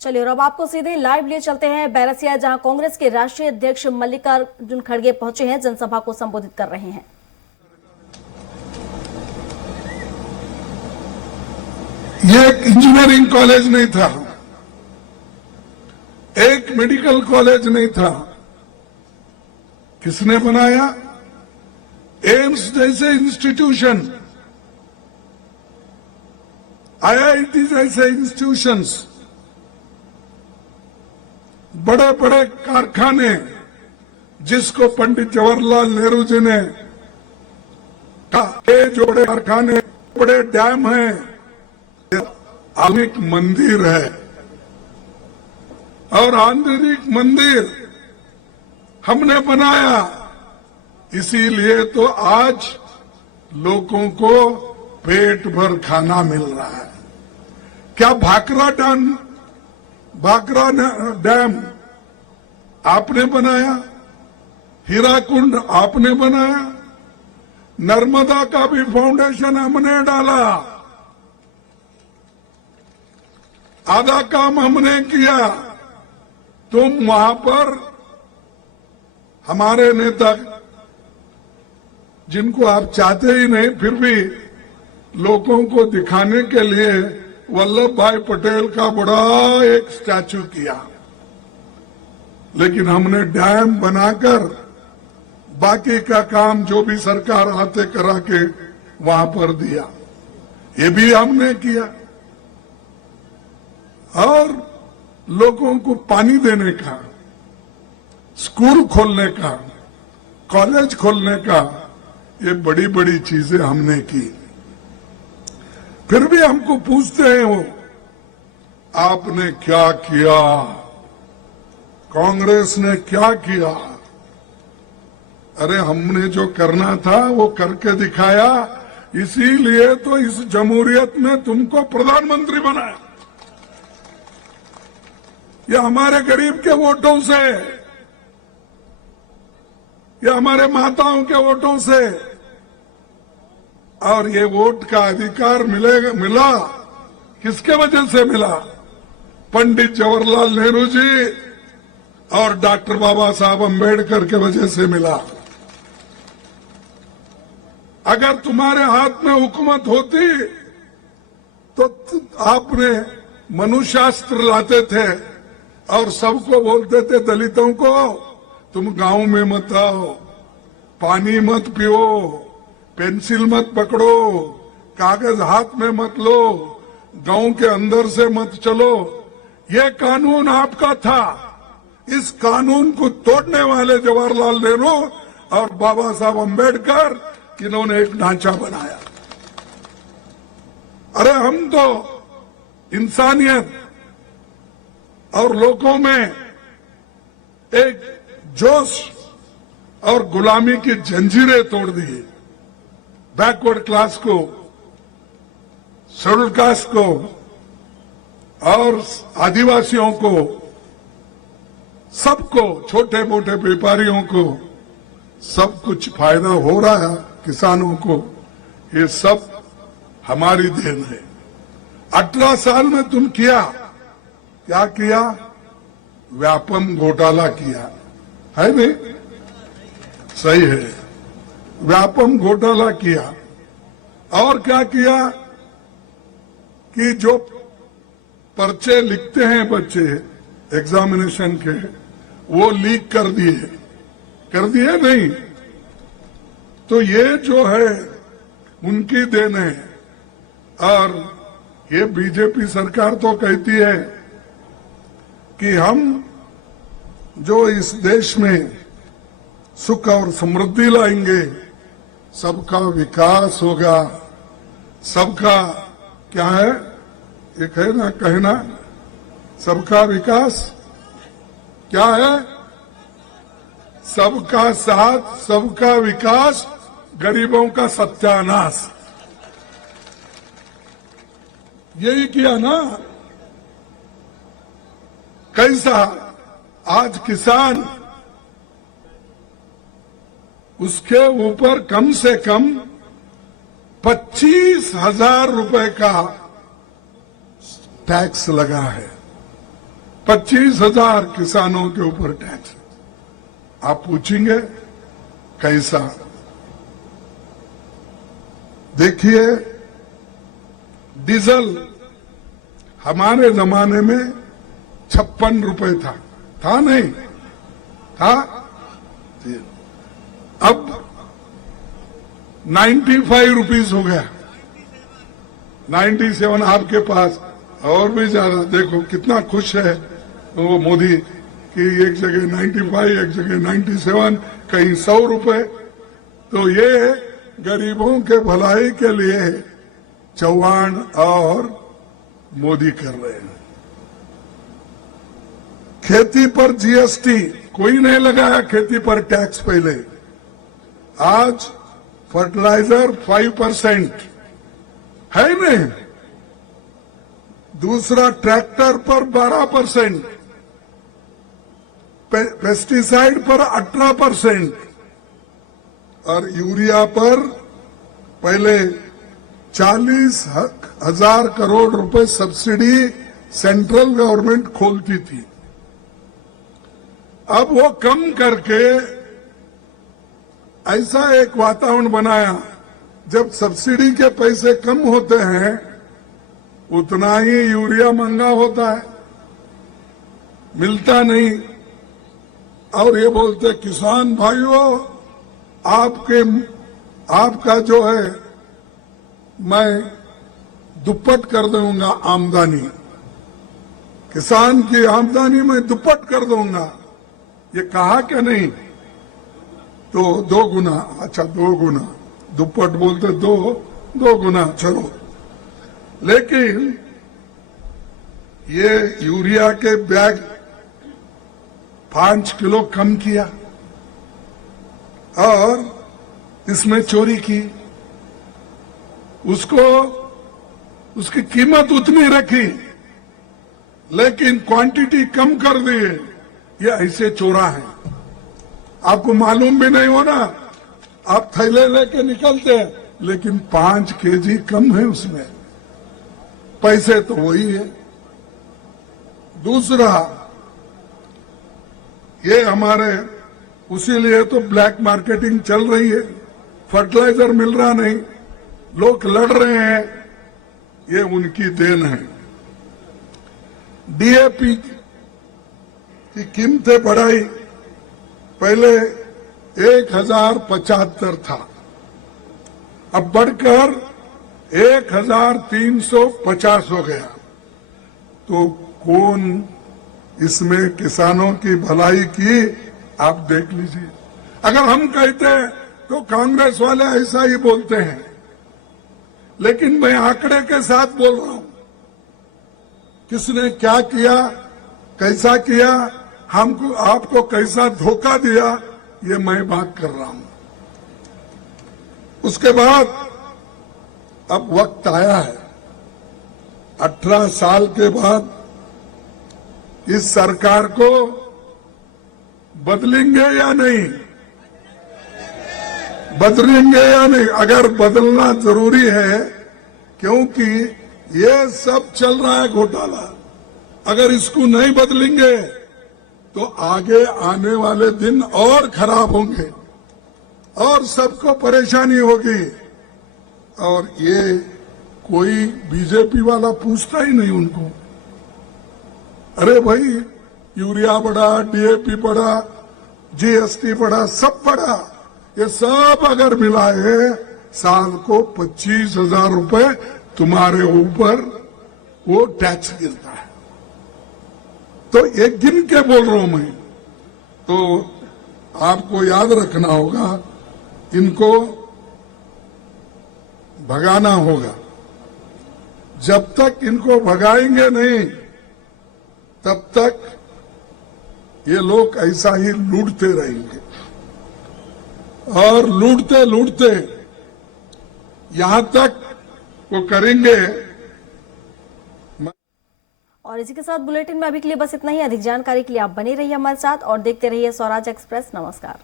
चलिए और अब आपको सीधे लाइव लिए चलते हैं बैरसिया, जहां कांग्रेस के राष्ट्रीय अध्यक्ष मल्लिकार्जुन खड़गे पहुंचे हैं, जनसभा को संबोधित कर रहे हैं। ये एक इंजीनियरिंग कॉलेज नहीं था, एक मेडिकल कॉलेज नहीं था। किसने बनाया? एम्स जैसे इंस्टीट्यूशन, आईआईटी जैसे इंस्टीट्यूशंस, बड़े बड़े कारखाने, जिसको पंडित जवाहरलाल नेहरू जी ने कहा, ये जो बड़े कारखाने, बड़े डैम हैं, आधुनिक मंदिर है। और आधुनिक मंदिर हमने बनाया, इसीलिए तो आज लोगों को पेट भर खाना मिल रहा है। क्या भाखरा डैम आपने बनाया? हीराकुंड आपने बनाया? नर्मदा का भी फाउंडेशन हमने डाला, आधा काम हमने किया। तुम वहां पर हमारे नेता, जिनको आप चाहते ही नहीं, फिर भी लोगों को दिखाने के लिए वल्लभ भाई पटेल का बड़ा एक स्टैचू किया, लेकिन हमने डैम बनाकर बाकी का काम जो भी सरकार आते करा के वहां पर दिया, ये भी हमने किया। और लोगों को पानी देने का, स्कूल खोलने का, कॉलेज खोलने का, ये बड़ी बड़ी चीजें हमने की। फिर भी हमको पूछते हैं वो, आपने क्या किया? कांग्रेस ने क्या किया? अरे हमने जो करना था वो करके दिखाया, इसीलिए तो इस जमहूरियत में तुमको प्रधानमंत्री बनाया। ये हमारे गरीब के वोटों से, ये हमारे माताओं के वोटों से। और ये वोट का अधिकार मिला किसके वजह से मिला? पंडित जवाहरलाल नेहरू जी और डॉक्टर बाबा साहब अम्बेडकर के वजह से मिला। अगर तुम्हारे हाथ में हुकूमत होती तो आपने मनुशास्त्र लाते थे और सबको बोलते थे, दलितों को, तुम गांव में मत आओ, पानी मत पियो, पेंसिल मत पकड़ो, कागज हाथ में मत लो, गांव के अंदर से मत चलो। ये कानून आपका था। इस कानून को तोड़ने वाले जवाहरलाल नेहरू और बाबा साहब अम्बेडकर, इन्होंने एक ढांचा बनाया। अरे हम तो इंसानियत और लोगों में एक जोश और गुलामी की जंजीरें तोड़ दी। बैकवर्ड क्लास को, शेड्यूल कास्ट को और आदिवासियों को, सबको, छोटे मोटे व्यापारियों को, सब कुछ फायदा हो रहा है किसानों को। ये सब हमारी देन है। 18 साल में तुम क्या किया? व्यापम घोटाला किया है, नहीं? सही है, व्यापम घोटाला किया। और क्या किया कि जो पर्चे लिखते हैं बच्चे एग्जामिनेशन के, वो लीक कर दिए नहीं? तो ये जो है उनकी देन है। और ये बीजेपी सरकार तो कहती है कि हम जो इस देश में सुख और समृद्धि लाएंगे, सबका विकास होगा, सबका क्या है, एक है ना कहना, सबका विकास क्या है? सबका साथ, सबका विकास, गरीबों का सत्यानाश। यही किया ना? कैसा आज किसान, उसके ऊपर कम से कम 25,000 रुपए का टैक्स लगा है। 25,000 किसानों के ऊपर टैक्स। आप पूछेंगे कैसा? देखिए, डीजल हमारे जमाने में 56 रुपए था नहीं था, अब 95 रुपीस हो गया, 97 आपके पास और भी ज्यादा। देखो कितना खुश है वो मोदी कि एक जगह 95, एक जगह 97, कहीं 100 रुपए। तो ये गरीबों के भलाई के लिए चौहान और मोदी कर रहे हैं। खेती पर जीएसटी कोई नहीं लगाया, खेती पर टैक्स पहले। आज फर्टिलाइजर 5% है नहीं, दूसरा ट्रैक्टर पर 12%, पेस्टिसाइड पर 18% और यूरिया पर पहले 40,000 करोड़ रुपए सब्सिडी सेंट्रल गवर्नमेंट खोलती थी। अब वो कम करके ऐसा एक वातावरण बनाया, जब सब्सिडी के पैसे कम होते हैं उतना ही यूरिया महंगा होता है, मिलता नहीं। और ये बोलते किसान भाइयों आपका जो है मैं दुप्पट कर दूंगा आमदनी, किसान की आमदनी मैं दुप्पट कर दूंगा। ये कहा क्या नहीं? तो 2 गुना, अच्छा 2 गुना, दुप्पट बोलते 2 गुना, चलो। लेकिन ये यूरिया के बैग 5 किलो कम किया और इसमें चोरी की, उसकी कीमत उतनी रखी लेकिन क्वांटिटी कम कर दी। ये ऐसे चोरा है, आपको मालूम भी नहीं होना, आप थैले लेके निकलते हैं लेकिन 5 केजी कम है उसमें, पैसे तो वही है। दूसरा, ये हमारे उसीलिए तो ब्लैक मार्केटिंग चल रही है, फर्टिलाइजर मिल रहा नहीं, लोग लड़ रहे हैं, ये उनकी देन है। डीएपी की कीमतें बढ़ाई, पहले 1075 था, अब बढ़कर 1350 हो गया। तो कौन इसमें किसानों की भलाई की, आप देख लीजिए। अगर हम कहते हैं तो कांग्रेस वाले ऐसा ही बोलते हैं, लेकिन मैं आंकड़े के साथ बोल रहा हूं, किसने क्या किया, कैसा किया, हमको आपको कैसा धोखा दिया, ये मैं बात कर रहा हूं। उसके बाद अब वक्त आया है, 18 साल के बाद इस सरकार को बदलेंगे या नहीं, बदलेंगे या नहीं? अगर बदलना जरूरी है, क्योंकि ये सब चल रहा है घोटाला, अगर इसको नहीं बदलेंगे तो आगे आने वाले दिन और खराब होंगे और सबको परेशानी होगी। और ये कोई बीजेपी वाला पूछता ही नहीं उनको, अरे भाई यूरिया बढ़ा, डीएपी बढ़ा, जीएसटी बढ़ा, सब बढ़ा, ये सब अगर मिलाए साल को 25,000 रुपए तुम्हारे ऊपर वो टैक्स गिरता है। तो एक गिन के बोल रहा हूं मैं, तो आपको याद रखना होगा, इनको भगाना होगा। जब तक इनको भगाएंगे नहीं तब तक ये लोग ऐसा ही लूटते रहेंगे और लूटते लूटते यहां तक वो करेंगे। और इसी के साथ बुलेटिन में अभी के लिए बस इतना ही। अधिक जानकारी के लिए आप बने रहिए हमारे साथ और देखते रहिए स्वराज एक्सप्रेस। नमस्कार।